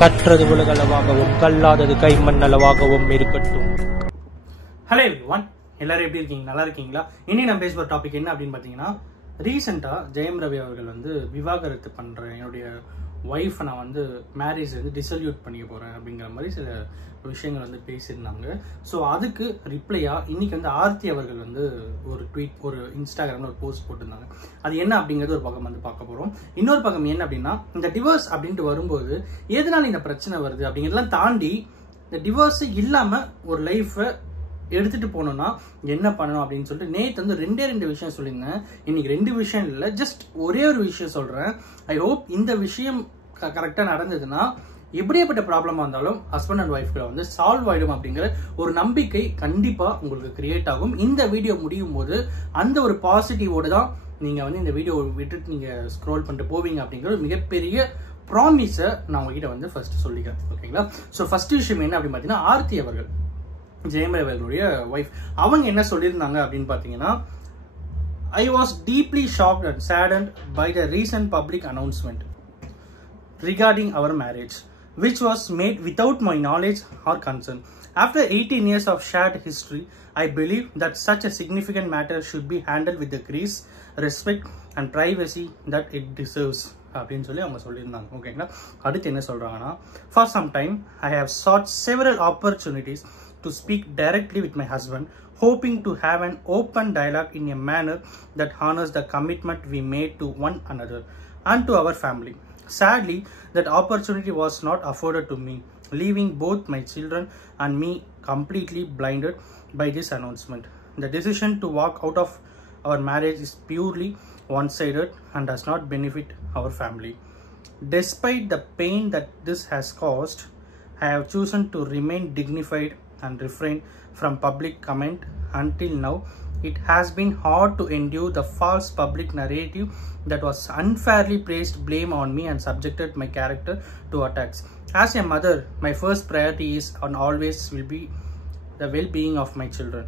கற்றது உலகளவாகவும் கல்லாதது கைமண் அளவாகவும் இருக்கட்டும். Hello everyone, எல்லாரும் எப்படி இருக்கீங்க? நல்லா இருக்கீங்களா? இனி நம்ம பேசுகிற டாபிக் என்ன அப்படின்னு பார்த்தீங்கன்னா, ரீசெண்டாக ஜெயம் ரவி அவர்கள் வந்து விவாகரத்து பண்ணுறேன், என்னுடைய ஒய்ஃபை நான் வந்து மேரேஜ் வந்து டிசல்யூட் பண்ணிக்க போகிறேன் அப்படிங்கிற மாதிரி சில விஷயங்கள் வந்து பேசியிருந்தாங்க. ஸோ அதுக்கு ரிப்ளையாக இன்னைக்கு வந்து ஆர்த்தி அவர்கள் வந்து ஒரு ட்வீட், ஒரு இன்ஸ்டாகிராமில் ஒரு போஸ்ட் போட்டிருந்தாங்க. அது என்ன அப்படிங்கிறது ஒரு பக்கம் வந்து பார்க்க போகிறோம். இன்னொரு பக்கம் என்ன அப்படின்னா, இந்த டிவோர்ஸ் அப்படின்ட்டு வரும்போது எதனால இந்த பிரச்சனை வருது அப்படிங்கிறதெல்லாம் தாண்டி இந்த டிவோர்ஸ் இல்லாமல் ஒரு லைஃப்பை எடுத்துட்டு போனோம்னா என்ன பண்ணணும் அப்படின்னு சொல்லிட்டு நேற்று வந்து ரெண்டு விஷயம் சொல்லியிருந்தேன். இன்னைக்கு 2 விஷயம் இல்லை, ஜஸ்ட் ஒரே ஒரு விஷயம் சொல்றேன். ஐ ஹோப் இந்த விஷயம் கரெக்டாக நடந்ததுன்னா எப்படியாப்பட்ட ப்ராப்ளமா இருந்தாலும் ஹஸ்பண்ட் அண்ட் ஒய்ஃப்ல வந்து சால்வ் ஆயிடும் அப்படிங்கிற ஒரு நம்பிக்கை கண்டிப்பா உங்களுக்கு கிரியேட் ஆகும். இந்த வீடியோ முடியும் போது அந்த ஒரு பாசிட்டிவோட தான் நீங்க வந்து இந்த வீடியோ விட்டுட்டு நீங்க ஸ்க்ரோல் பண்ணிட்டு போவீங்க அப்படிங்கிற ஒரு மிகப்பெரிய ப்ராமிஸை நான் உங்ககிட்ட வந்து ஃபர்ஸ்ட் சொல்லிக்கிறேன். ஓகேங்களா? ஸோ ஃபர்ஸ்ட் விஷயம் என்ன அப்படின்னு பார்த்தீங்கன்னா, ஆர்த்தி அவர்கள், ஜெயம் ரவி அவர்களுடைய ஒய்ஃப், அவங்க என்ன சொல்லியிருந்தாங்க அப்படின்னு பார்த்தீங்கன்னா, I was deeply shocked and saddened by the recent public announcement regarding our marriage, which was made without my knowledge or consent. After 18 years of shared history, I believe that such a significant matter should be handled with the grace, respect and privacy that it deserves. அப்படின்னு சொல்லி அவங்க சொல்லியிருந்தாங்க. ஓகேங்களா? அடுத்து என்ன சொல்றாங்கன்னா, for some time I have sought several opportunities to speak directly with my husband, hoping to have an open dialogue in a manner that honors the commitment we made to one another and to our family. Sadly, that opportunity was not afforded to me, leaving both my children and me completely blinded by this announcement. The decision to walk out of our marriage is purely one-sided and does not benefit our family. Despite the pain that this has caused, I have chosen to remain dignified and refrain from public comment. Until now, it has been hard to endure the false public narrative that was unfairly placed blame on me and subjected my character to attacks. As a mother, my first priority is and always will be the well-being of my children.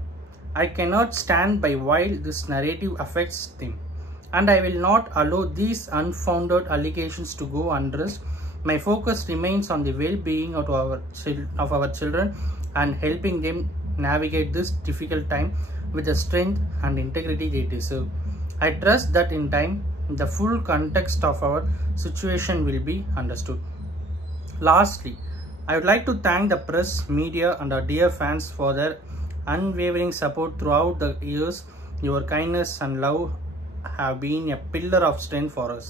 I cannot stand by while this narrative affects them, and I will not allow these unfounded allegations to go unaddressed. My focus remains on the well-being of our children and helping them navigate this difficult time with the strength and integrity they deserve. I trust that in time, the full context of our situation will be understood. Lastly, I would like to thank the press, media and our dear fans for their unwavering support throughout the years. Your kindness and love have been a pillar of strength for us,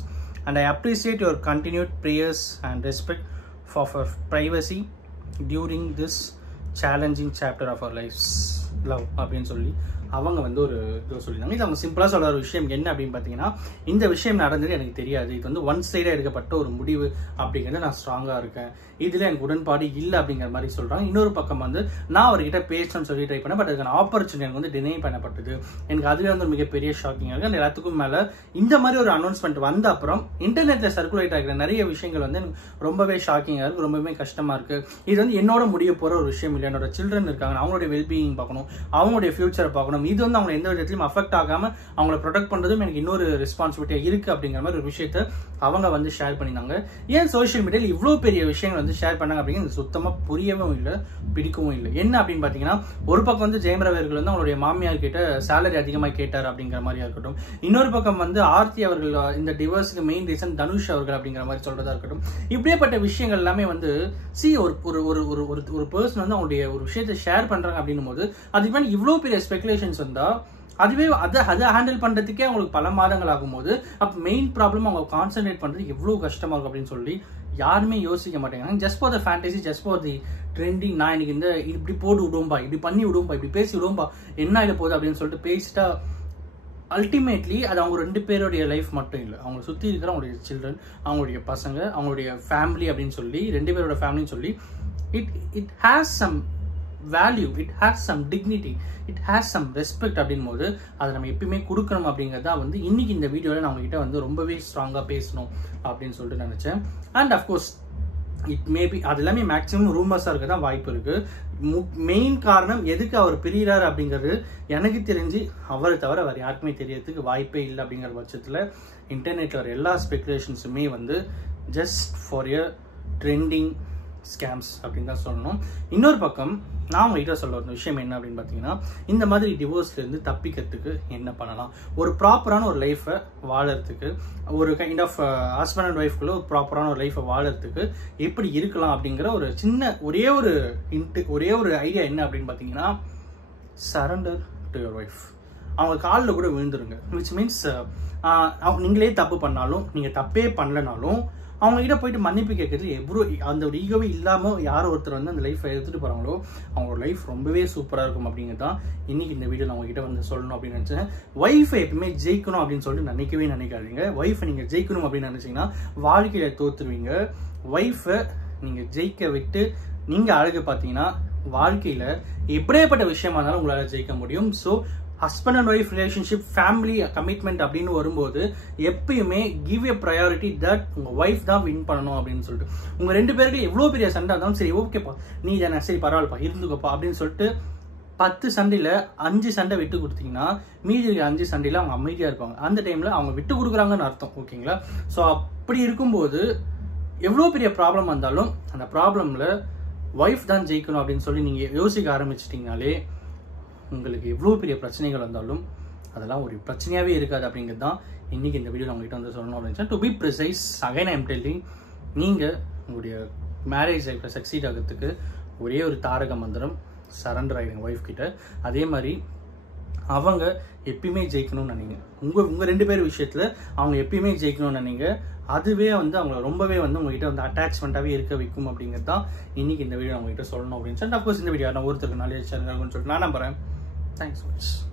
and I appreciate your continued prayers and respect for our privacy during this challenging chapter of our lives. Love அப்படின்னு சொல்லி அவங்க வந்து ஒரு இது சொல்லியிருந்தாங்க. இது அவங்க சிம்பிளாக சொல்கிற ஒரு விஷயம் என்ன அப்படின்னு பார்த்தீங்கன்னா, இந்த விஷயம் நடந்தது எனக்கு தெரியாது, இது வந்து ஒன் சைடாக எடுக்கப்பட்ட ஒரு முடிவு அப்படிங்கிறது நான் ஸ்ட்ராங்காக இருக்கேன், இதில் எனக்கு உடன்பாடு இல்லை அப்படிங்கிற மாதிரி சொல்கிறாங்க. இன்னொரு பக்கம் வந்து நான் அவர்கிட்ட பேசணும்னு சொல்லி ட்ரை பண்ணேன், பட் அதுக்கான ஆப்பர்ச்சுனிட்டி எனக்கு வந்து டினை பண்ணப்பட்டது. எனக்கு அதுவே வந்து ஒரு மிகப்பெரிய ஷாக்கிங்காக இருக்குது. அந்த எல்லாத்துக்கும் மேலே இந்த மாதிரி ஒரு அனௌன்ஸ்மெண்ட் வந்த அப்புறம் இன்டர்நெட்டில் சர்க்குலேட் ஆகிற நிறைய விஷயங்கள் வந்து எனக்கு ரொம்பவே ஷாக்கிங்காக இருக்குது, ரொம்பவே கஷ்டமாக இருக்குது. இது வந்து என்னோட முடிய போகிற ஒரு விஷயம் இல்லை. என்னோட சில்ட்ரன் இருக்காங்க, அவங்களுடைய வெல்பீயிங் பார்க்கணும், அவங்களுடைய ஃபியூச்சரை பார்க்கணும். இது வந்து அவங்க எந்த விதத்திலும் அஃபெக்ட் ஆகாம அவங்களை ப்ரொடெக்ட் பண்றதும் எனக்கு இன்னொரு ரெஸ்பான்சிபிலிட்டியா இருக்கு அப்படிங்கிற மாதிரி ஒரு விஷயத்த அவங்க வந்து ஷேர் பண்ணினாங்க. ஏன் சோசியல் மீடியால இவ்வளவு பெரிய விஷயங்கள் வந்து ஷேர் பண்ணாங்க அப்படிங்கிறது சுத்தமா புரியவும் இல்லை, பிடிக்கவும் இல்லை. என்ன அப்படின்னு பாத்தீங்கன்னா, ஒரு பக்கம் வந்து ஜெயம் ரவி அவர்கள் வந்து அவங்களுடைய மாமியார் கிட்ட சேலரி அதிகமாக கேட்டார் அப்படிங்கிற மாதிரியா இருக்கட்டும், இன்னொரு பக்கம் வந்து ஆர்த்தி அவர்கள் இந்த டிவோர்ஸுக்கு மெயின் ரீசன் தனுஷ் அவர்கள் அப்படிங்கிற மாதிரி சொல்றதா இருக்கட்டும், இப்படியேப்பட்ட விஷயங்கள் எல்லாமே வந்து ஒரு பர்சன் வந்து அவங்களுடைய ஒரு விஷயத்தை ஷேர் பண்றாங்க அப்படின்னும் போது அதுக்கு மேலே இவ்வளவு பெரிய ஸ்பெகுலேஷன்ஸ் வந்தா அதுவே அதை ஹேண்டில் பண்றதுக்கே அவங்களுக்கு பல மாதங்கள் ஆகும்போது அப்ப மெயின் ப்ராப்ளம் அவங்க கான்சென்ட்ரேட் பண்றது எவ்வளவு கஷ்டமா இருக்கும் அப்படின்னு சொல்லி யாருமே யோசிக்க மாட்டேங்கிறாங்க. Just for the fantasy, just for the trending, நான் இன்னைக்கு இந்த இப்படி போட்டு விடுவோம்பா, இப்படி பண்ணி விடுவோம்பா, இப்படி பேசி விடுவோம்பா, என்ன ஆயிட போகுது அப்படின்னு சொல்லிட்டு பேசிட்டா அல்டிமேட்லி அது அவங்க 2 பேருடைய லைஃப் மட்டும் இல்லை, அவங்க சுற்றி இருக்கிற அவங்களுடைய சில்ட்ரன், அவங்களுடைய பசங்க, அவங்களுடைய ஃபேமிலி அப்படின்னு சொல்லி 2 பேரோட ஃபேமிலின்னு சொல்லி it has some value, it has some dignity, it has some respect அப்படின் போது அதை நம்ம எப்பயுமே கொடுக்கணும் அப்படிங்கிறதா வந்து இன்னைக்கு இந்த வீடியோவில் நான் உங்ககிட்ட வந்து ரொம்பவே ஸ்ட்ராங்காக பேசணும் அப்படின்னு சொல்லிட்டு நினச்சேன். அண்ட் அஃப்கோர்ஸ் இட் மேபி அது எல்லாமே மேக்ஸிமம் ரூமர்ஸாக இருக்க தான் வாய்ப்பு இருக்கு. மெயின் காரணம் எதுக்கு அவர் பிரிகிறார் அப்படிங்கிறது எனக்கு தெரிஞ்சு அவரை தவிர வேறு யாருக்குமே தெரியறதுக்கு வாய்ப்பே இல்லை. அப்படிங்கிற பட்சத்தில் இன்டர்நெட்டில் வர எல்லா ஸ்பெகுலேஷன்ஸுமே வந்து just for a trending scams அப்படின்னு தான் சொல்லணும். இன்னொரு பக்கம் நான் உங்ககிட்ட சொல்ல ஒரு விஷயம் என்ன அப்படின்னு பார்த்தீங்கன்னா, இந்த மாதிரி டிவோர்ஸ்லேருந்து தப்பிக்கிறதுக்கு என்ன பண்ணலாம், ஒரு ப்ராப்பரான ஒரு லைஃப்பை வாழறதுக்கு, ஒரு கைண்ட் ஆஃப் ஹஸ்பண்ட் அண்ட் ஒய்ஃப்குள்ள ஒரு ப்ராப்பரான ஒரு லைஃப்பை வாழறதுக்கு எப்படி இருக்கலாம் அப்படிங்கிற ஒரு சின்ன ஒரே ஒரு ஐடியா என்ன அப்படின்னு பார்த்தீங்கன்னா, சரண்டர் டு யுவர் ஒய்ஃப். அவங்க காலில் கூட விழுந்துருங்க. விச் மீன்ஸ் நீங்களே தப்பு பண்ணாலும், நீங்கள் தப்பே பண்ணலனாலும் அவங்ககிட்ட போயிட்டு மன்னிப்பு கேட்கறது அந்த ஒரு ஈகோவே இல்லாமல் யாரோ ஒருத்தர் வந்து அந்த லைஃப்பை எடுத்துகிட்டு போகிறாங்களோ அவங்களோட லைஃப் ரொம்பவே சூப்பராக இருக்கும் அப்படிங்கிறது தான் இன்னைக்கு இந்த வீடியோவில் அவங்ககிட்ட வந்து சொல்லணும் அப்படின்னு நினச்சேன். ஒய்ஃபை எப்பவுமே ஜெயிக்கணும் அப்படின்னு சொல்லிட்டு நினைக்காதீங்க. ஒய்ஃபை நீங்கள் ஜெயிக்கணும் அப்படின்னு நினச்சிங்கன்னா வாழ்க்கையில் தோற்றுருவீங்க. ஒய்ஃபை நீங்கள் ஜெயிக்க விட்டு நீங்கள் அழகு பார்த்தீங்கன்னா வாழ்க்கையில் எப்படியேப்பட்ட விஷயமா இருந்தாலும் உங்களால் ஜெயிக்க முடியும். So husband and wife relationship, family commitment அப்படின்னு வரும்போது எப்பயுமே கிவ் எ ப்ரையாரிட்டி தட் உங்கள் ஒய்ஃப் தான் வின் பண்ணணும் அப்படின்னு சொல்லிட்டு. உங்கள் 2 பேருக்கு எவ்வளோ பெரிய சண்டை இருந்தாலும் சரி, ஓகேப்பா நீ தானே, சரி பரவாயில்லப்பா இருந்துக்கப்பா அப்படின்னு சொல்லிட்டு 10 சண்டையில் 5 சண்டை விட்டு கொடுத்தீங்கன்னா மீதி 5 சண்டையில் அவங்க அமைதியாக இருப்பாங்க. அந்த டைமில் அவங்க விட்டு கொடுக்குறாங்கன்னு அர்த்தம். ஓகேங்களா? ஸோ அப்படி இருக்கும்போது எவ்வளோ பெரிய ப்ராப்ளம் வந்தாலும் அந்த ப்ராப்ளமில் ஒய்ஃப் தான் ஜெயிக்கணும் அப்படின்னு சொல்லி நீங்கள் யோசிக்க ஆரம்பிச்சிட்டிங்கனாலே உங்களுக்கு எவ்வளோ பெரிய பிரச்சனைகள் வந்தாலும் அதெல்லாம் ஒரு பிரச்சனையாகவே இருக்காது அப்படிங்கிறது தான் இன்றைக்கி இந்த வீடியோ அவங்ககிட்ட வந்து சொல்லணும் அப்படின்னு. To be precise, again I am telling, நீங்கள் உங்களுடைய மேரேஜ் லைஃப்பில் சக்சீட் ஆகிறதுக்கு ஒரே ஒரு தாரக மந்திரம், சரண்டர் ஆகிடுங்க ஒய்ஃப் கிட்ட. அதே மாதிரி அவங்க எப்பயுமே ஜெயிக்கணும்னு நினைங்க. உங்கள் 2 பேர் விஷயத்தில் அவங்க எப்பயுமே ஜெயிக்கணும்னு நினைங்க. அதுவே வந்து அவங்கள ரொம்பவே வந்து உங்ககிட்ட வந்து அட்டாச்மெண்ட்டாகவே இருக்க வைக்கும் அப்படிங்கிறது தான் இன்னைக்கு இந்த வீடியோ அவங்ககிட்ட சொல்லணும் அப்படின்னு சொல்லி. அஃப்கோர்ஸ் இந்த வீடியோ நான் ஒருத்தருக்கு நாலேஜ் இருக்குன்னு சொல்லிட்டு நான் நம்புறேன். Thanks so much.